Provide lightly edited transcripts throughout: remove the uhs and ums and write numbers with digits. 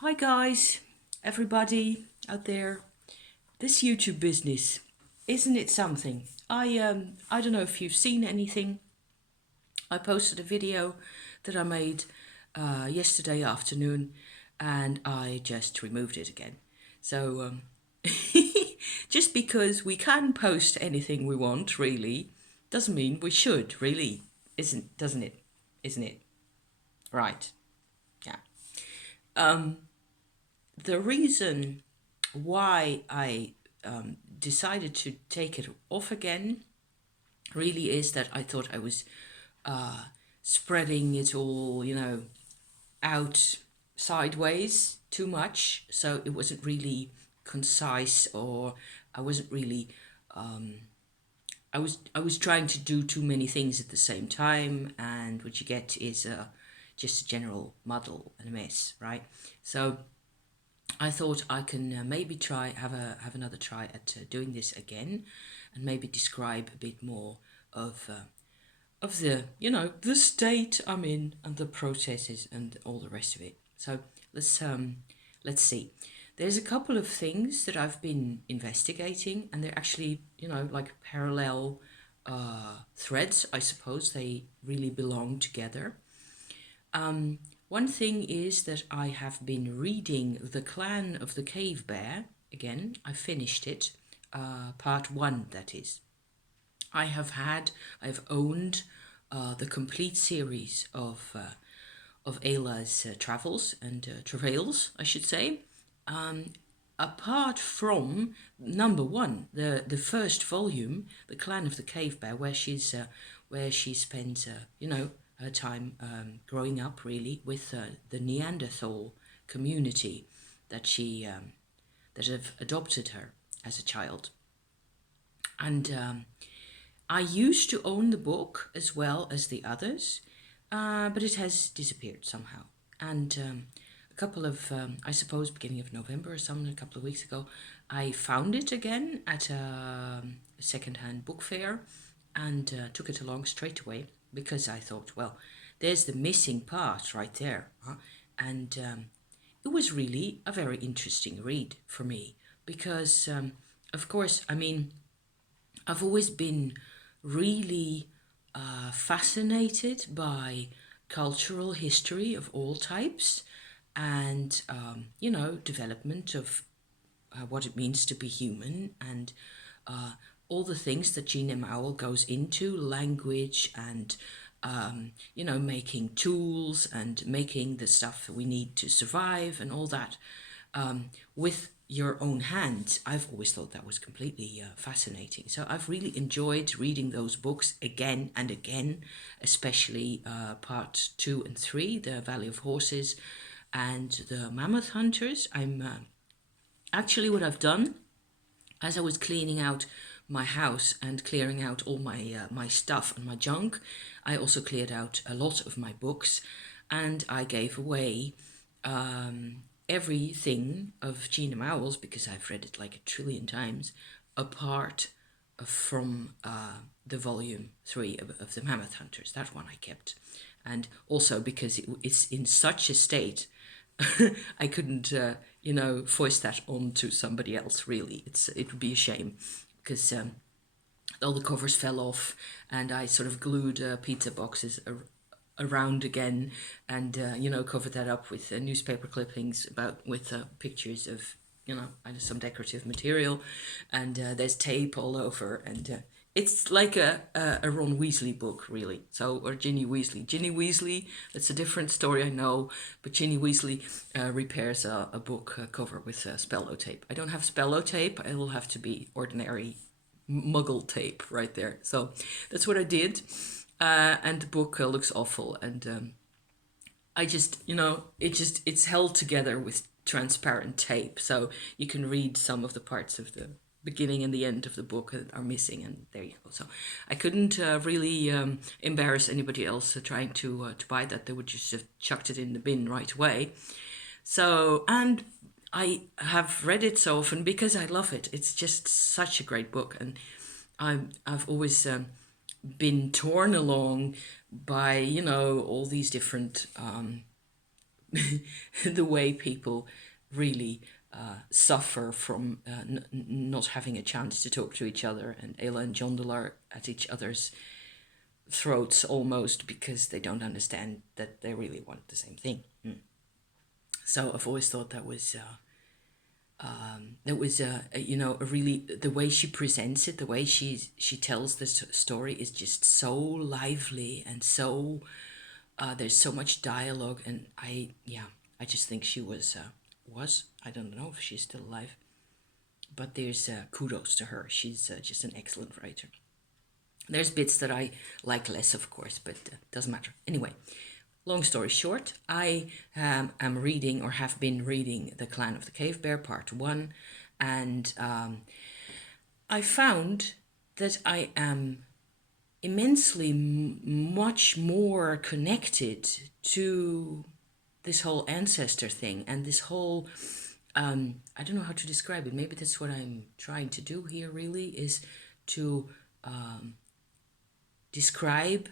Hi guys, everybody out there. This YouTube business, isn't it something? I don't know if you've seen anything. I posted a video that I made yesterday afternoon, and I just removed it again. So just because we can post anything we want, really, doesn't mean we should. Really, doesn't it? Isn't it? Right? Yeah. The reason why I decided to take it off again really is that I thought I was spreading it all, out sideways too much. So it wasn't really concise, or I wasn't really. I was trying to do too many things at the same time, and what you get is just a general muddle and a mess, right? So I thought I can maybe have another try at doing this again, and maybe describe a bit more of the the state I'm in and the processes and all the rest of it. So let's see. There's a couple of things that I've been investigating, and they're actually like parallel threads. I suppose they really belong together. One thing is that I have been reading The Clan of the Cave Bear again. I finished it, part one, that is. I've owned the complete series of Ayla's travels and travails, I should say. Apart from number one, the first volume, The Clan of the Cave Bear, where she spends her time growing up really with the Neanderthal community that have adopted her as a child. And I used to own the book as well as the others, but it has disappeared somehow. And a couple of, I suppose, beginning of November or something, a couple of weeks ago, I found it again at a second-hand book fair, and took it along straight away because I thought, well, there's the missing part right there. And it was really a very interesting read for me because, of course, I mean, I've always been really fascinated by cultural history of all types, and development of what it means to be human, and all the things that Gina Mowell goes into, language and making tools and making the stuff that we need to survive and all that, with your own hands. I've always thought that was completely fascinating. So I've really enjoyed reading those books again and again, especially part 2 and 3, The Valley of Horses and The Mammoth Hunters. Actually, what I've done, as I was cleaning out my house and clearing out all my stuff and my junk, I also cleared out a lot of my books, and I gave away everything of Gina Mowell's, because I've read it like a trillion times, apart from the volume 3 of The Mammoth Hunters. That one I kept. And also because it's in such a state, I couldn't, foist that onto somebody else, really. It would be a shame, because all the covers fell off, and I sort of glued pizza boxes around again, and covered that up with newspaper clippings with pictures of some decorative material, and there's tape all over, and it's like a Ron Weasley book, really. So, or Ginny Weasley, that's a different story, I know, but Ginny Weasley repairs a book cover with Spello tape. I don't have Spello tape. It will have to be ordinary muggle tape right there. So that's what I did. And the book looks awful, and I just, it's held together with transparent tape, so you can read some of the parts of the beginning and the end of the book that are missing, and there you go. So I couldn't really embarrass anybody else trying to buy that. They would just have chucked it in the bin right away. So, and I have read it so often because I love it. It's just such a great book, and I've always been torn along by all these different the way people really suffer from not having a chance to talk to each other, and Ayla and Jondal are at each other's throats almost because they don't understand that they really want the same thing. So I've always thought that was you know, a really, the way she presents it, the way she tells this story is just so lively and so there's so much dialogue, and I just think she was I don't know if she's still alive, but there's kudos to her. She's just an excellent writer. There's bits that I like less, of course, but doesn't matter. Anyway, long story short, I am reading, or have been reading, The Clan of the Cave Bear Part 1, and I found that I am immensely much more connected to this whole ancestor thing and this whole I don't know how to describe it. Maybe that's what I'm trying to do here, really, is to describe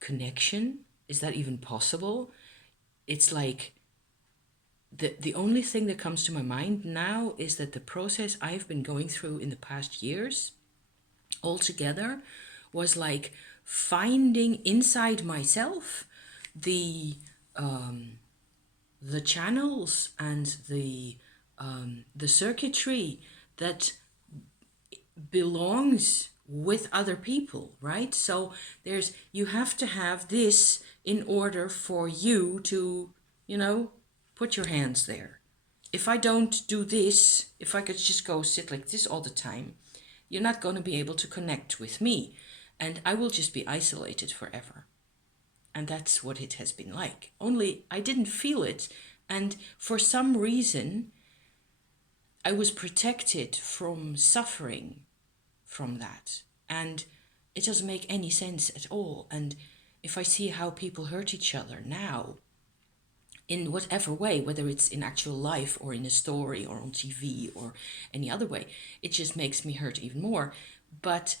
connection. Is that even possible? It's like the only thing that comes to my mind now is that the process I've been going through in the past years altogether was like finding inside myself the channels and the circuitry that belongs with other people, right? So you have to have this in order for you to, you know, put your hands there. If I don't do this, if I could just go sit like this all the time, you're not going to be able to connect with me, and I will just be isolated forever. And that's what it has been like. Only I didn't feel it, and for some reason I was protected from suffering from that. And it doesn't make any sense at all. And if I see how people hurt each other now, in whatever way, whether it's in actual life or in a story or on TV or any other way, it just makes me hurt even more. But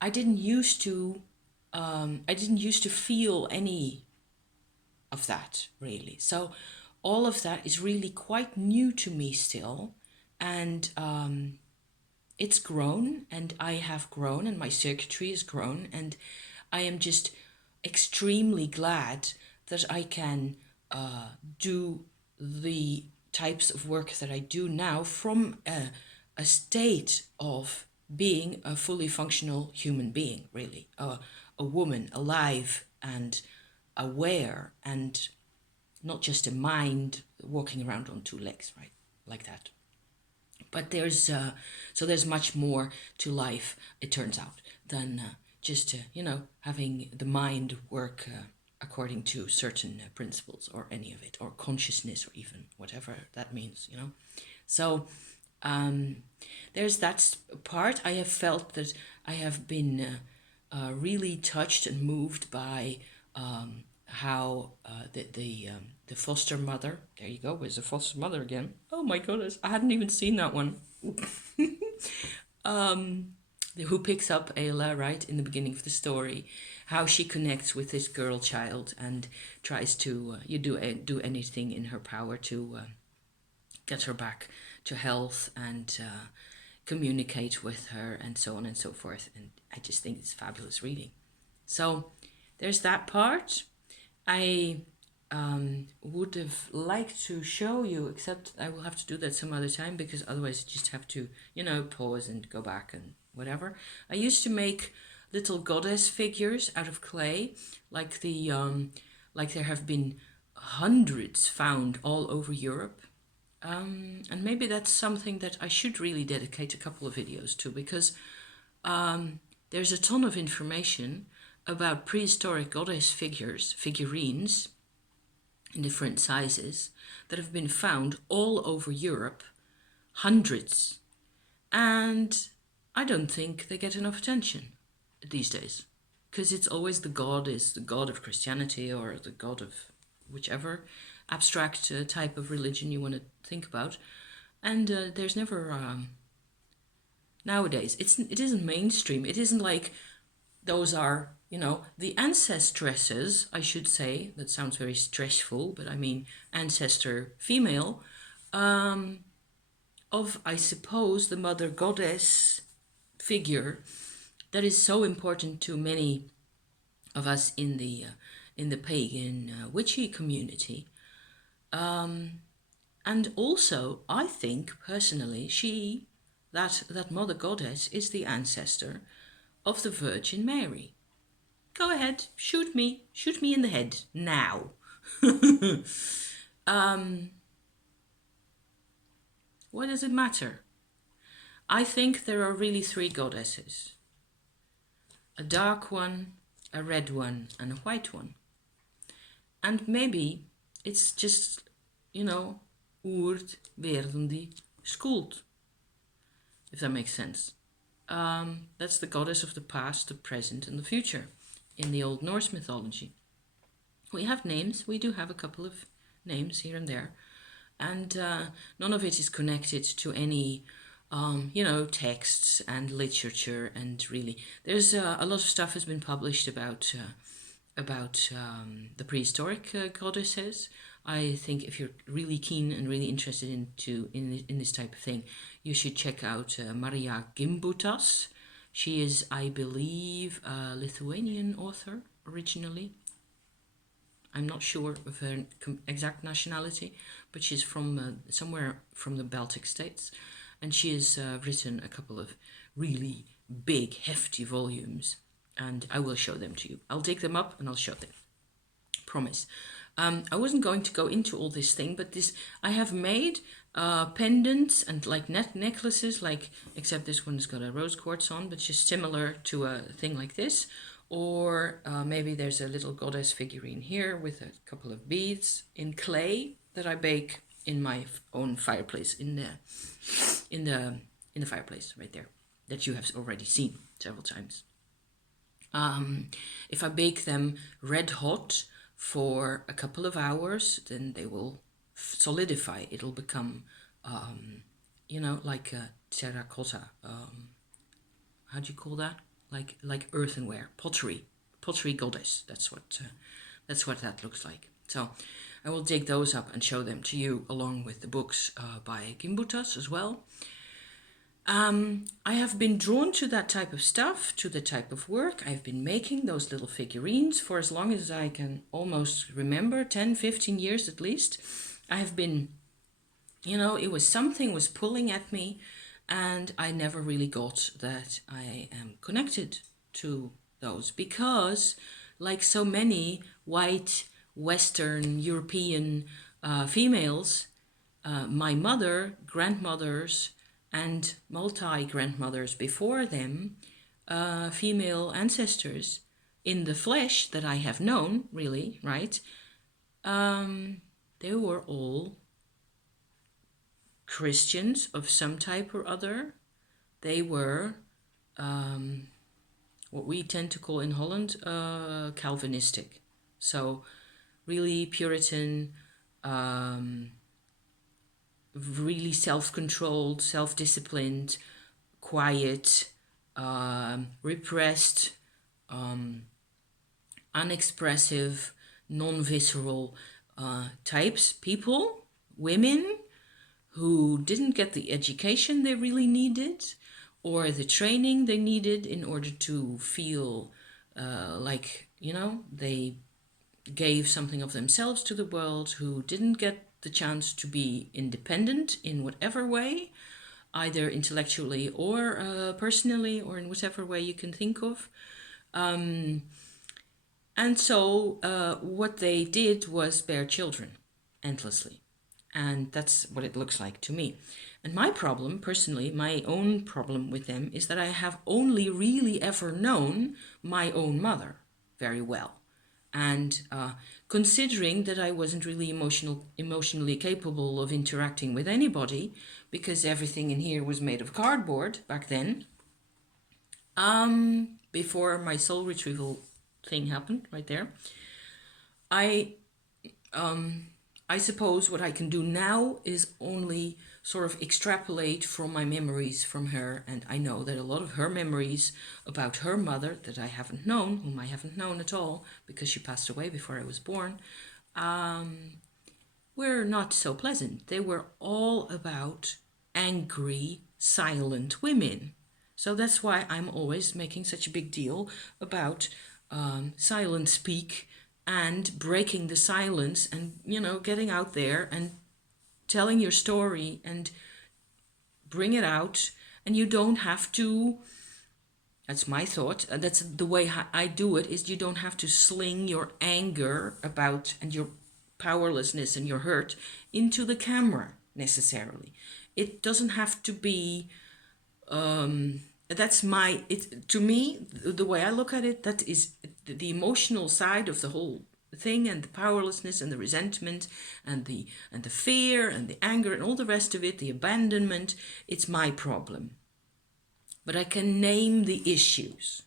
I didn't used to feel any of that, really. So all of that is really quite new to me still, and it's grown, and I have grown, and my circuitry has grown, and I am just extremely glad that I can do the types of work that I do now from a state of being a fully functional human being, really, a woman alive and aware, and not just a mind walking around on two legs, right, like that. But there's much more to life, it turns out, than just having the mind work according to certain principles, or any of it, or consciousness, or even whatever that means, So there's that part. I have felt that I have been really touched and moved by how the foster mother, there you go, there's a foster mother again. Oh my goodness, I hadn't even seen that one. Who picks up Ayla right in the beginning of the story, how she connects with this girl child and tries to do anything in her power to get her back to health and communicate with her, and so on and so forth. And I just think it's fabulous reading. So there's that part. I would have liked to show you, except I will have to do that some other time, because otherwise I just have to, pause and go back and whatever. I used to make little goddess figures out of clay, like like there have been hundreds found all over Europe. And maybe that's something that I should really dedicate a couple of videos to, because there's a ton of information about prehistoric goddess figurines in different sizes that have been found all over Europe, hundreds. And I don't think they get enough attention these days, because it's always the god is the god of Christianity, or the god of whichever abstract type of religion you want to think about. And there's never nowadays it isn't mainstream. It isn't like those are the ancestresses, I should say, that sounds very stressful, but I mean ancestor female, of, I suppose, the mother goddess figure that is so important to many of us in the pagan witchy community. And also, I think personally, that mother goddess is the ancestor of the Virgin Mary. Go ahead, shoot me in the head now. What does it matter? I think there are really three goddesses: a dark one, a red one, and a white one. And maybe it's just, Urd Verdandi Skuld, if that makes sense. That's the goddess of the past, the present, and the future in the Old Norse mythology. We have names, we do have a couple of names here and there, and none of it is connected to any texts and literature. And really, there's a lot of stuff has been published about the prehistoric goddesses. I think if you're really keen and really interested in this type of thing, you should check out Marija Gimbutas. She is, I believe, a Lithuanian author originally. I'm not sure of her exact nationality, but she's from somewhere from the Baltic states, and she has written a couple of really big, hefty volumes, and I will show them to you. I'll dig them up and I'll show them. Promise. I wasn't going to go into all this thing, but I have made pendants and like necklaces, except this one's got a rose quartz on, but just similar to a thing like this. Or maybe there's a little goddess figurine here with a couple of beads in clay that I bake in my own fireplace in the fireplace right there, that you have already seen several times. If I bake them red hot for a couple of hours, then they will solidify. It'll become, like a terracotta. How do you call that? Like earthenware, pottery goddess. That's what that looks like. So I will dig those up and show them to you, along with the books by Gimbutas as well. I have been drawn to that type of stuff, to the type of work. I've been making those little figurines for as long as I can almost remember, 10, 15 years at least. I have been, something was pulling at me, and I never really got that I am connected to those, because like so many white, Western, European females, my mother, grandmothers, and multi-grandmothers before them, female ancestors in the flesh that I have known, really, right? They were all Christians of some type or other. They were what we tend to call in Holland Calvinistic. So really Puritan, really self-controlled, self-disciplined, quiet, repressed, unexpressive, non-visceral types, people, women who didn't get the education they really needed or the training they needed in order to feel they gave something of themselves to the world, who didn't get the chance to be independent in whatever way, either intellectually or personally, or in whatever way you can think of. And so what they did was bear children endlessly. And that's what it looks like to me. And my problem, personally, my own problem with them is that I have only really ever known my own mother very well. And considering that I wasn't really emotionally capable of interacting with anybody, because everything in here was made of cardboard back then, before my soul retrieval thing happened right there, I I suppose what I can do now is only sort of extrapolate from my memories from her. And I know that a lot of her memories about her mother that I haven't known, whom I haven't known at all because she passed away before I was born, were not so pleasant. They were all about angry, silent women. So that's why I'm always making such a big deal about silent speak and breaking the silence and, getting out there and telling your story and bring it out. And you don't have to, that's my thought, that's the way I do it, is you don't have to sling your anger about and your powerlessness and your hurt into the camera necessarily. It doesn't have to be that's my it to me, the way I look at it, that is the emotional side of the whole thing, and the powerlessness and the resentment and the fear and the anger and all the rest of it, the abandonment. It's my problem, but I can name the issues,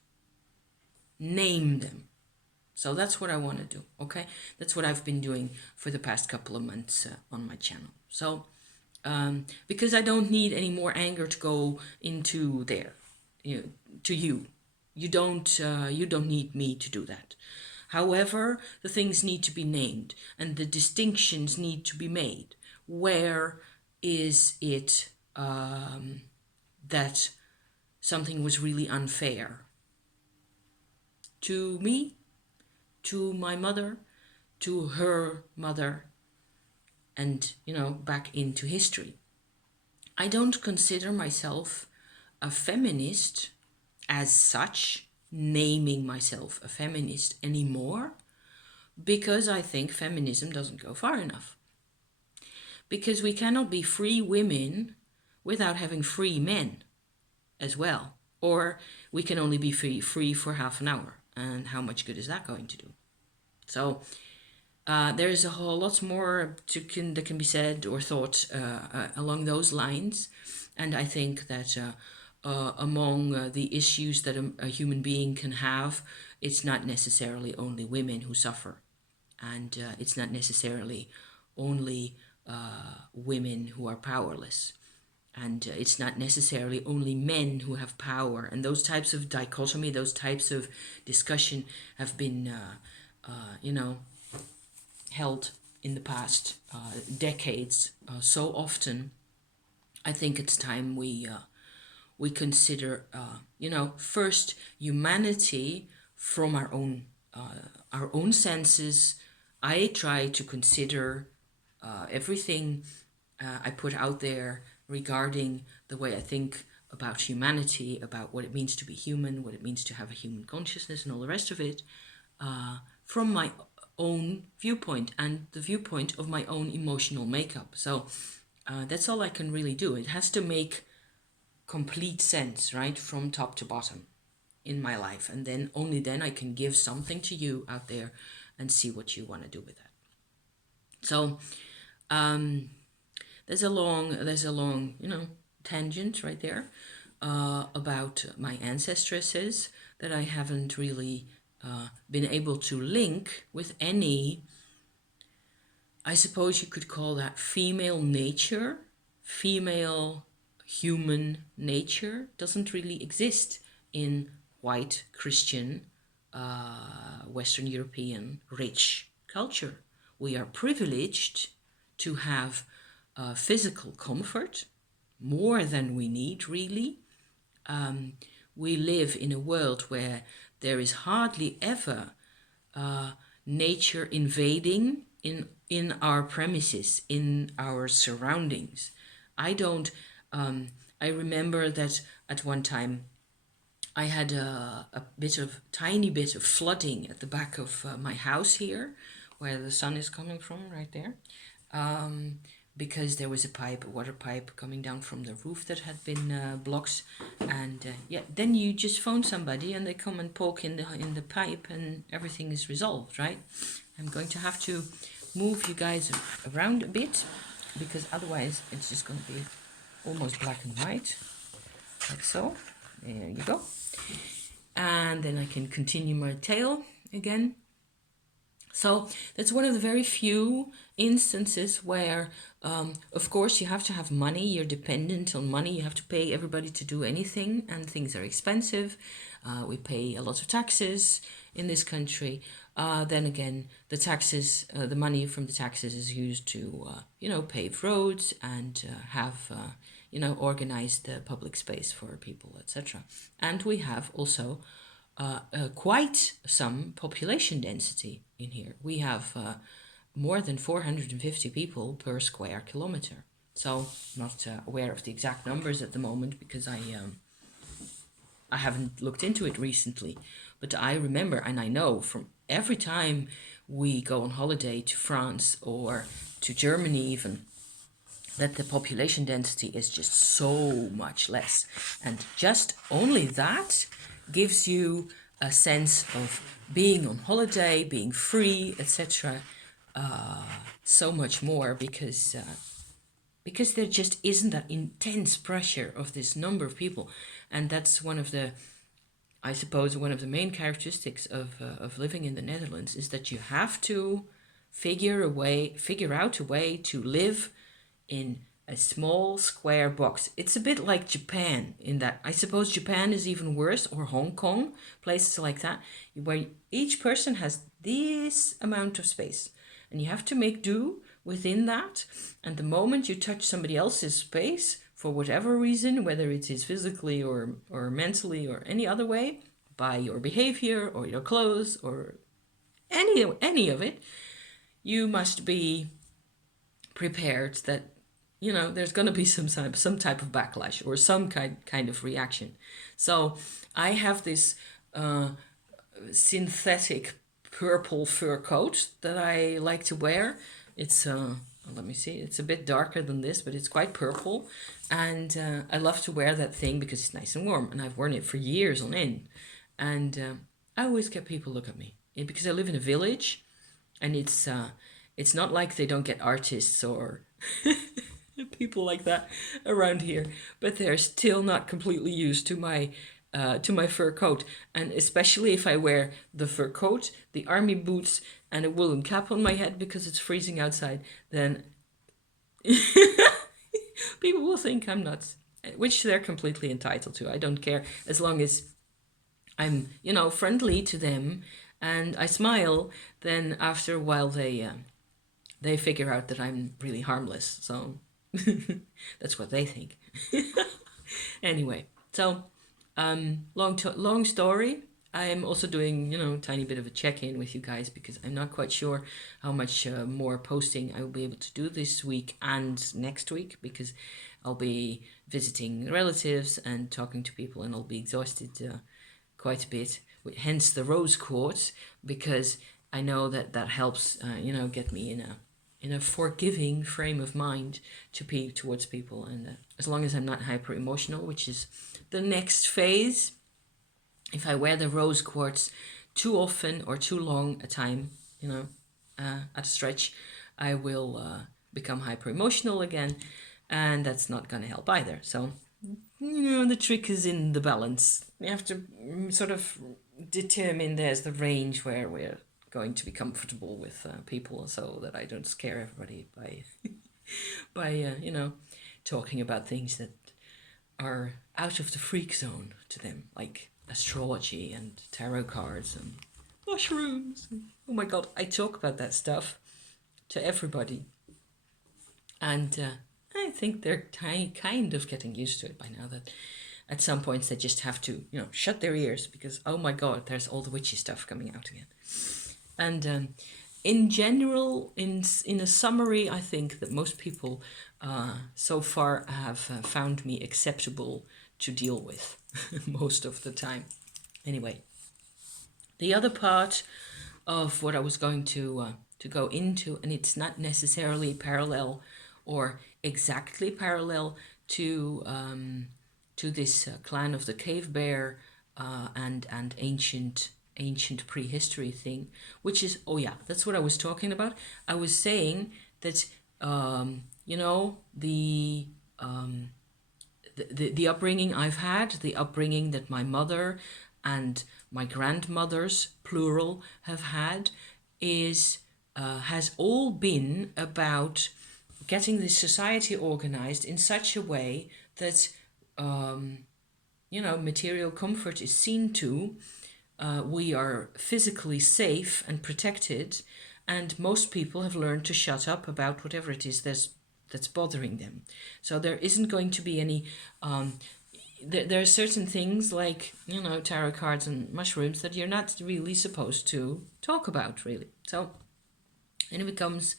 name them. So that's what I want to do. Okay, that's what I've been doing for the past couple of months on my channel. So because I don't need any more anger to go into there, to you. You don't need me to do that. However, the things need to be named and the distinctions need to be made. Where is it that something was really unfair? To me, to my mother, to her mother, and, back into history. I don't consider myself a feminist as such, naming myself a feminist anymore, because I think feminism doesn't go far enough. Because we cannot be free women without having free men as well. Or we can only be free for half an hour. And how much good is that going to do? So there is a whole lot more that can be said or thought along those lines. And I think that among the issues that a human being can have, it's not necessarily only women who suffer. And it's not necessarily only women who are powerless. And it's not necessarily only men who have power. And those types of dichotomy, those types of discussion have been, held in the past decades so often. I think it's time we consider, first humanity from our own senses. I try to consider everything I put out there regarding the way I think about humanity, about what it means to be human, what it means to have a human consciousness, and all the rest of it, from my own viewpoint and the viewpoint of my own emotional makeup. So that's all I can really do. It has to make complete sense, right, from top to bottom in my life, and then only then I can give something to you out there and see what you want to do with that. So there's a long tangent right there about my ancestresses that I haven't really been able to link with any, I suppose you could call that female nature. Female human nature doesn't really exist in white Christian Western European rich culture. We are privileged to have physical comfort, more than we need really. We live in a world where there is hardly ever nature invading in our premises, in our surroundings. I remember that at one time I had a tiny bit of flooding at the back of my house here, where the sun is coming from, right there. Because there was a water pipe coming down from the roof that had been blocked, and then you just phone somebody and they come and poke in the pipe and everything is resolved, right? I'm going to have to move you guys around a bit, because otherwise it's just going to be almost black and white, like so. There you go. And then I can continue my tale again. So that's one of the very few instances where, of course, you have to have money. You're dependent on money. You have to pay everybody to do anything, and things are expensive. We pay a lot of taxes in this country. Then again, the taxes, the money from the taxes is used to, pave roads and have, organized public space for people, etc. And we have also quite some population density in here. We have more than 450 people per square kilometer. So, not aware of the exact numbers at the moment because I haven't looked into it recently. But I remember and I know from every time we go on holiday to France or to Germany even, that the population density is just so much less. And just only that gives you a sense of being on holiday, being free, etc. So much more because there just isn't that intense pressure of this number of people. And that's one of the, I suppose, one of the main characteristics of living in the Netherlands is that you have to figure out a way to live in a small square box. It's a bit like Japan in that I suppose Japan is even worse, or Hong Kong, places like that, where each person has this amount of space and you have to make do within that. And the moment you touch somebody else's space, for whatever reason, whether it is physically or mentally or any other way, by your behavior or your clothes or any of it, you must be prepared that there's going to be some type of backlash or some kind of reaction. So I have this synthetic purple fur coat that I like to wear. It's let me see, it's a bit darker than this, but it's quite purple, and I love to wear that thing because it's nice and warm, and I've worn it for years on end. And I always get people look at me because I live in a village, and it's not like they don't get artists or people like that around here, but they're still not completely used to my fur coat. And especially if I wear the fur coat, the army boots, and a woolen cap on my head because it's freezing outside, then people will think I'm nuts, which they're completely entitled to. I don't care as long as I'm, friendly to them and I smile. Then after a while, they figure out that I'm really harmless. So that's what they think. Anyway, so long story. I'm also doing, tiny bit of a check-in with you guys because I'm not quite sure how much more posting I will be able to do this week and next week, because I'll be visiting relatives and talking to people, and I'll be exhausted quite a bit. Hence the rose quartz, because I know that helps, get me in a forgiving frame of mind towards people. And as long as I'm not hyper emotional, which is the next phase, if I wear the rose quartz too often or too long a time, at a stretch, I will become hyper emotional again, and that's not going to help either. So, the trick is in the balance. You have to sort of determine there's the range where we're going to be comfortable with people, so that I don't scare everybody by talking about things that are out of the freak zone to them, like astrology and tarot cards and mushrooms. Oh my god, I talk about that stuff to everybody, and I think they're kind of getting used to it by now, that at some points they just have to shut their ears, because oh my god, there's all the witchy stuff coming out again. And in general, in a summary, I think that most people so far have found me acceptable to deal with most of the time. Anyway, the other part of what I was going to go into, and it's not necessarily parallel or exactly parallel to this clan of the cave bear and ancient prehistory thing, which is, oh yeah, that's what I was talking about. I was saying that the upbringing I've had, the upbringing that my mother and my grandmothers, plural, have had, is has all been about getting this society organized in such a way that material comfort is seen to. We are physically safe and protected, and most people have learned to shut up about whatever it is that's bothering them. So there isn't going to be any. There are certain things like tarot cards and mushrooms that you're not really supposed to talk about, really. So, and it becomes.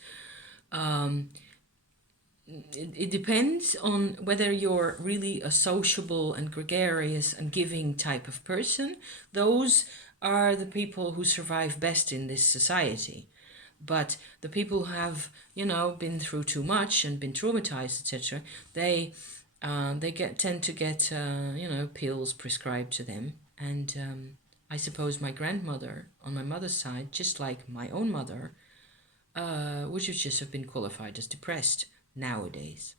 It depends on whether you're really a sociable and gregarious and giving type of person. Those are the people who survive best in this society. But the people who have, been through too much and been traumatized, etc., they tend to get, pills prescribed to them. And I suppose my grandmother on my mother's side, just like my own mother, would just have been qualified as depressed nowadays,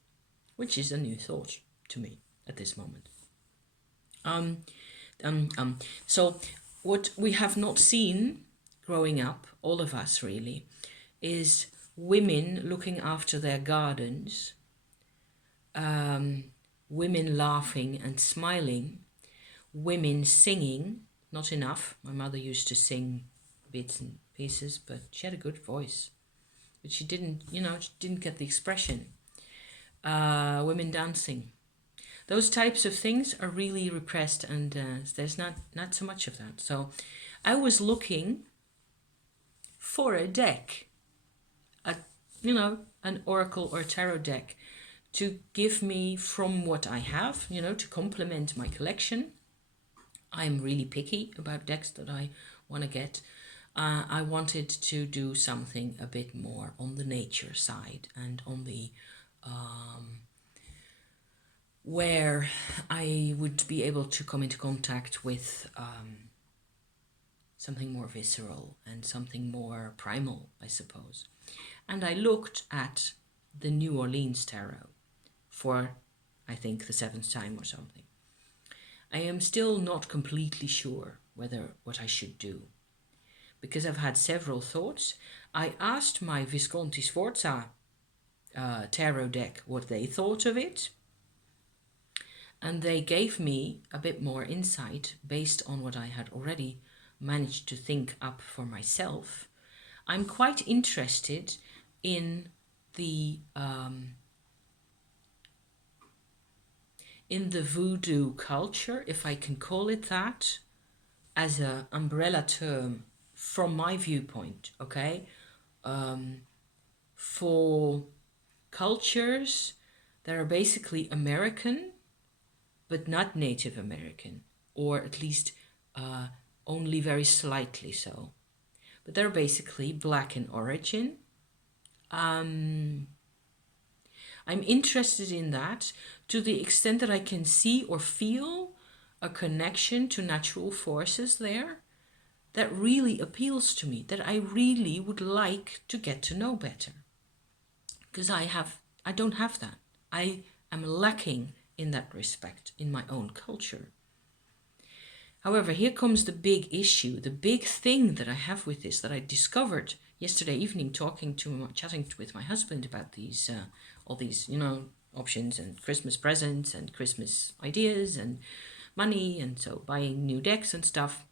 which is a new thought to me at this moment. So what we have not seen growing up, all of us really, is women looking after their gardens, women laughing and smiling, women singing, not enough. My mother used to sing bits and pieces, but she had a good voice. But she didn't get the expression. Women dancing. Those types of things are really repressed, and there's not so much of that. So I was looking for a deck, an oracle or tarot deck to give me from what I have, to complement my collection. I'm really picky about decks that I want to get. I wanted to do something a bit more on the nature side and on the where I would be able to come into contact with something more visceral and something more primal, I suppose. And I looked at the New Orleans Tarot for, I think, the 7th time or something. I am still not completely sure what I should do, because I've had several thoughts. I asked my Visconti Sforza tarot deck what they thought of it, and they gave me a bit more insight based on what I had already managed to think up for myself. I'm quite interested in the voodoo culture, if I can call it that, as an umbrella term from my viewpoint, okay? For cultures that are basically American, but not Native American, or at least only very slightly so. But they're basically black in origin. I'm interested in that to the extent that I can see or feel a connection to natural forces there that really appeals to me, that I really would like to get to know better. Because I don't have that. I am lacking in that respect in my own culture. However, here comes the big issue, the big thing that I have with this, that I discovered yesterday evening chatting with my husband about these, all these, options and Christmas presents and Christmas ideas and money, and so buying new decks and stuff.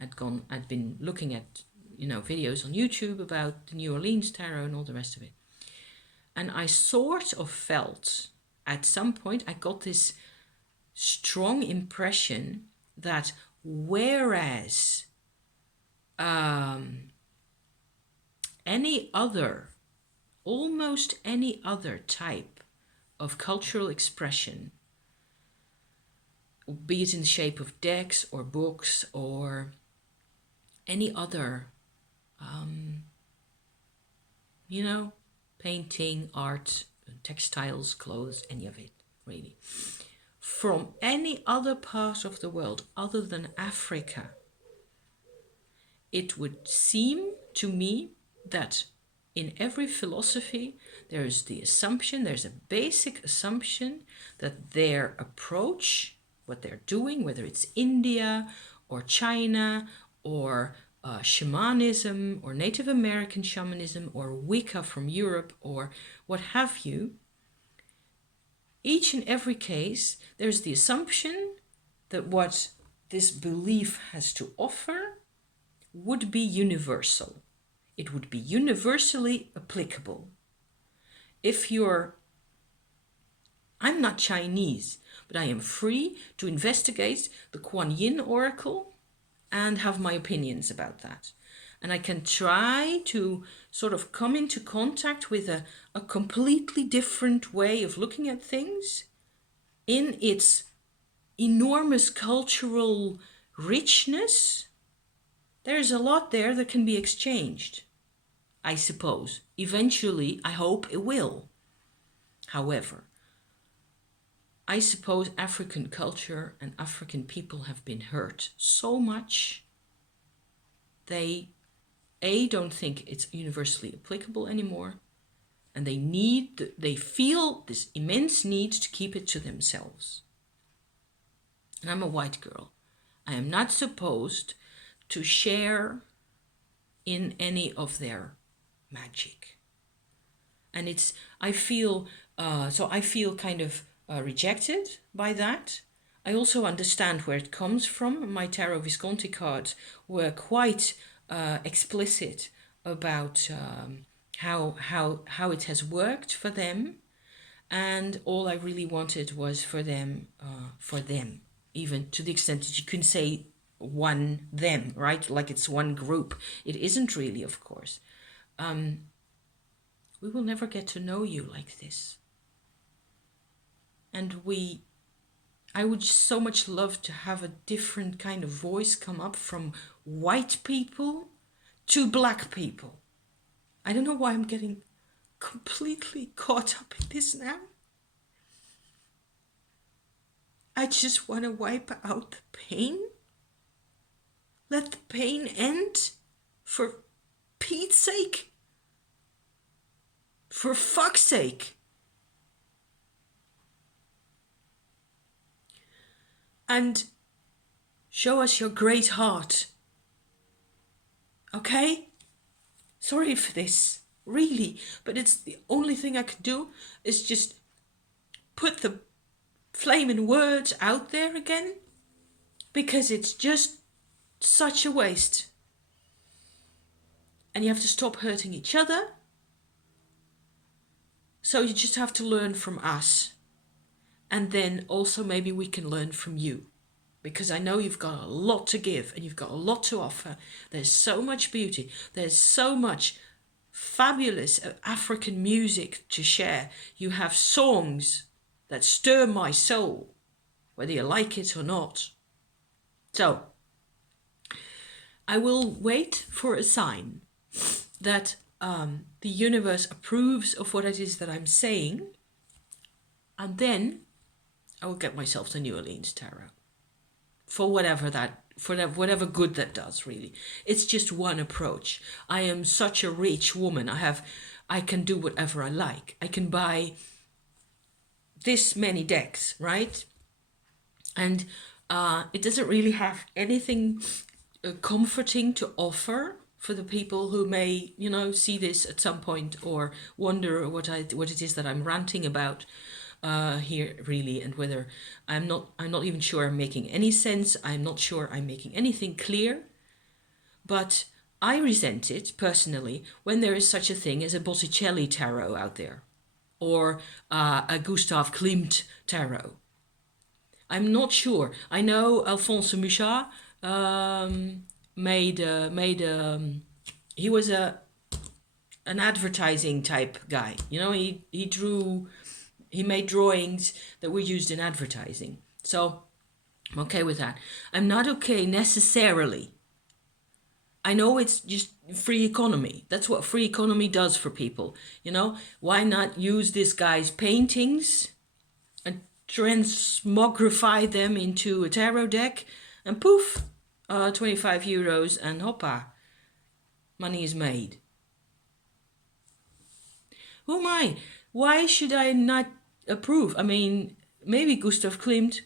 I'd been looking at, videos on YouTube about the New Orleans Tarot and all the rest of it. And I sort of felt at some point, I got this strong impression that whereas almost any other type of cultural expression, be it in the shape of decks or books or any other, painting, art, textiles, clothes, any of it, really, from any other part of the world other than Africa, it would seem to me that in every philosophy there's a basic assumption that their approach, what they're doing, whether it's India or China or shamanism or Native American shamanism or Wicca from Europe or what have you, each and every case, there's the assumption that what this belief has to offer would be universal. It would be universally applicable. I'm not Chinese, but I am free to investigate the Kuan Yin oracle and have my opinions about that. And I can try to sort of come into contact with a completely different way of looking at things in its enormous cultural richness. There's a lot there that can be exchanged, I suppose. Eventually, I hope it will. However, I suppose African culture and African people have been hurt so much they don't think it's universally applicable anymore, and they feel this immense need to keep it to themselves. And I'm a white girl. I am not supposed to share in any of their magic. And I feel kind of rejected by that. I also understand where it comes from. My Tarot Visconti cards were quite explicit about how it has worked for them, and all I really wanted was for them, even to the extent that you can say one them, right? Like it's one group. It isn't really, of course. We will never get to know you like this. And I would so much love to have a different kind of voice come up from white people to black people. I don't know why I'm getting completely caught up in this now. I just want to wipe out the pain. Let the pain end. For Pete's sake. For fuck's sake. And show us your great heart. Okay? Sorry for this, really. But it's the only thing I can do is just put the flaming words out there again. Because it's just such a waste. And you have to stop hurting each other. So you just have to learn from us. And then also maybe we can learn from you. Because I know you've got a lot to give and you've got a lot to offer. There's so much beauty. There's so much fabulous African music to share. You have songs that stir my soul, whether you like it or not. So, I will wait for a sign that the universe approves of what it is that I'm saying. And then I will get myself the New Orleans Tarot. For whatever good that does, really. It's just one approach. I am such a rich woman. I can do whatever I like. I can buy this many decks, right? And it doesn't really have anything comforting to offer for the people who may, see this at some point or wonder what it is that I'm ranting about. Here really, and whether I'm not even sure I'm making any sense. I'm not sure I'm making anything clear, but I resent it personally when there is such a thing as a Botticelli tarot out there or a Gustav Klimt tarot. I'm not sure. I know Alphonse Mucha he was an advertising type guy. He made drawings that were used in advertising. So I'm okay with that. I'm not okay necessarily. I know it's just free economy. That's what free economy does for people. Why not use this guy's paintings and transmogrify them into a tarot deck and poof, 25 euros and hoppa, money is made. Who am I? Why should I not approve? I mean, maybe Gustav Klimt,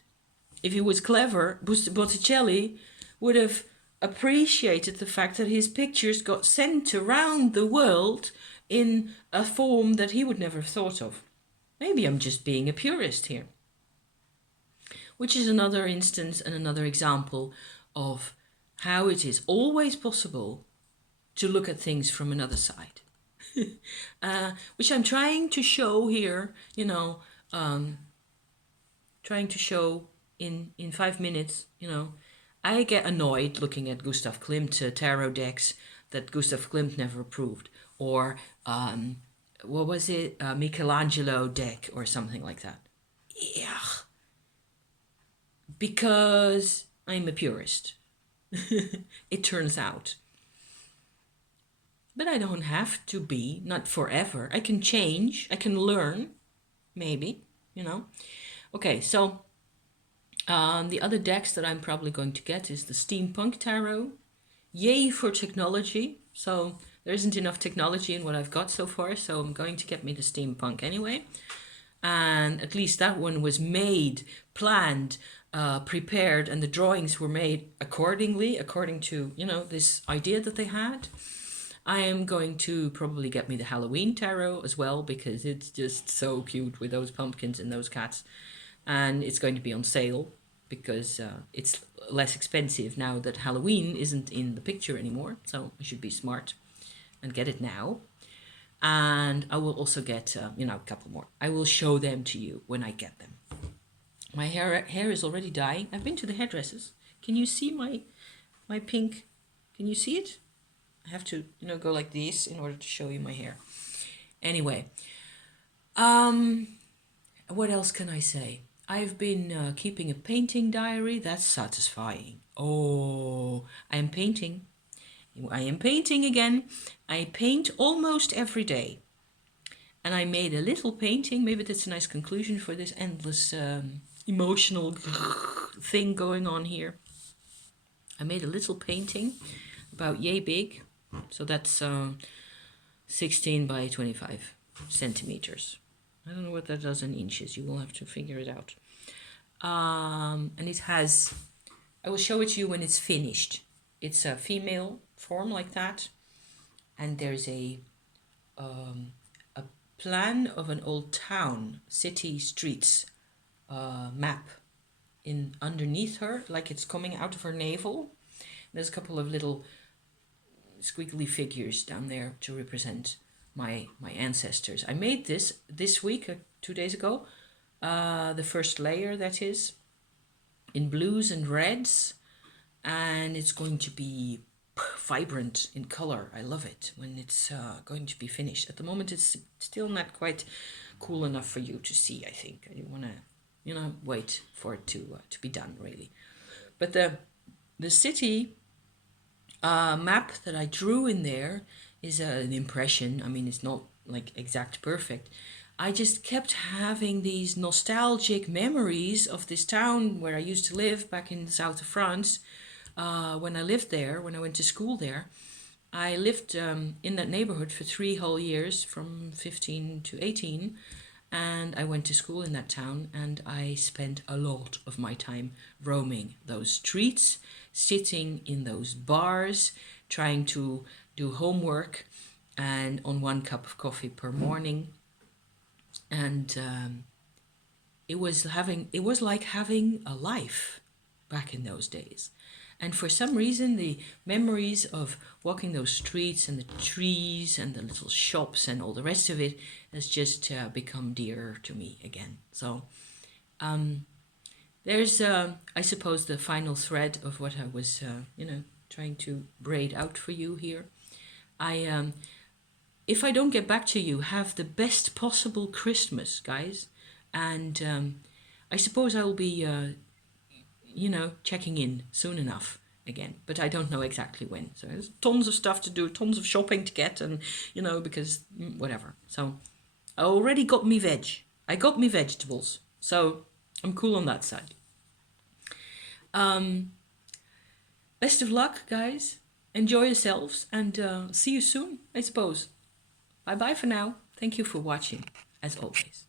if he was clever, Botticelli would have appreciated the fact that his pictures got sent around the world in a form that he would never have thought of. Maybe I'm just being a purist here. Which is another instance and another example of how it is always possible to look at things from another side. Which I'm trying to show here, trying to show in 5 minutes, I get annoyed looking at Gustav Klimt tarot decks that Gustav Klimt never approved, or what was it, Michelangelo deck or something like that. Yeah, because I'm a purist. It turns out. But I don't have to be, not forever. I can change, I can learn, maybe, Okay, so the other decks that I'm probably going to get is the Steampunk Tarot. Yay for technology. So there isn't enough technology in what I've got so far, so I'm going to get me the Steampunk anyway. And at least that one was made, planned, prepared, and the drawings were made accordingly, according to, this idea that they had. I am going to probably get me the Halloween tarot as well, because it's just so cute with those pumpkins and those cats. And it's going to be on sale because it's less expensive now that Halloween isn't in the picture anymore. So I should be smart and get it now. And I will also get, a couple more. I will show them to you when I get them. My hair is already dying. I've been to the hairdressers. Can you see my pink? Can you see it? I have to, go like this in order to show you my hair. Anyway, what else can I say? I've been keeping a painting diary. That's satisfying. Oh, I am painting. I am painting again. I paint almost every day. And I made a little painting. Maybe that's a nice conclusion for this endless emotional thing going on here. I made a little painting about yay big. So that's 16 by 25 centimeters. I don't know what that does in inches. You will have to figure it out. And it has, I will show it to you when it's finished. It's a female form like that. And there's a plan of an old town, city, streets map in underneath her, like it's coming out of her navel. There's a couple of little squiggly figures down there to represent my ancestors. I made this week, 2 days ago, the first layer, that is, in blues and reds, and it's going to be vibrant in color. I love it when it's going to be finished. At the moment, it's still not quite cool enough for you to see, I think. I want to, wait for it to be done, really. But the city map that I drew in there is an impression. I mean, it's not like exact perfect. I just kept having these nostalgic memories of this town where I used to live back in the south of France. When I lived there, when I went to school there, I lived in that neighborhood for 3 whole years, from 15 to 18. And I went to school in that town, and I spent a lot of my time roaming those streets, sitting in those bars, trying to do homework, and on 1 cup of coffee per morning. And it was like having a life back in those days. And for some reason, the memories of walking those streets and the trees and the little shops and all the rest of it has just become dearer to me again. So there's, I suppose, the final thread of what I was, trying to braid out for you here. If I don't get back to you, have the best possible Christmas, guys. And I suppose I will be checking in soon enough again, but I don't know exactly when. So there's tons of stuff to do, tons of shopping to get, and because whatever. So I already got me veg. I got me vegetables, so I'm cool on that side. Best of luck, guys. Enjoy yourselves, and see you soon, I suppose. Bye bye for now. Thank you for watching, as always.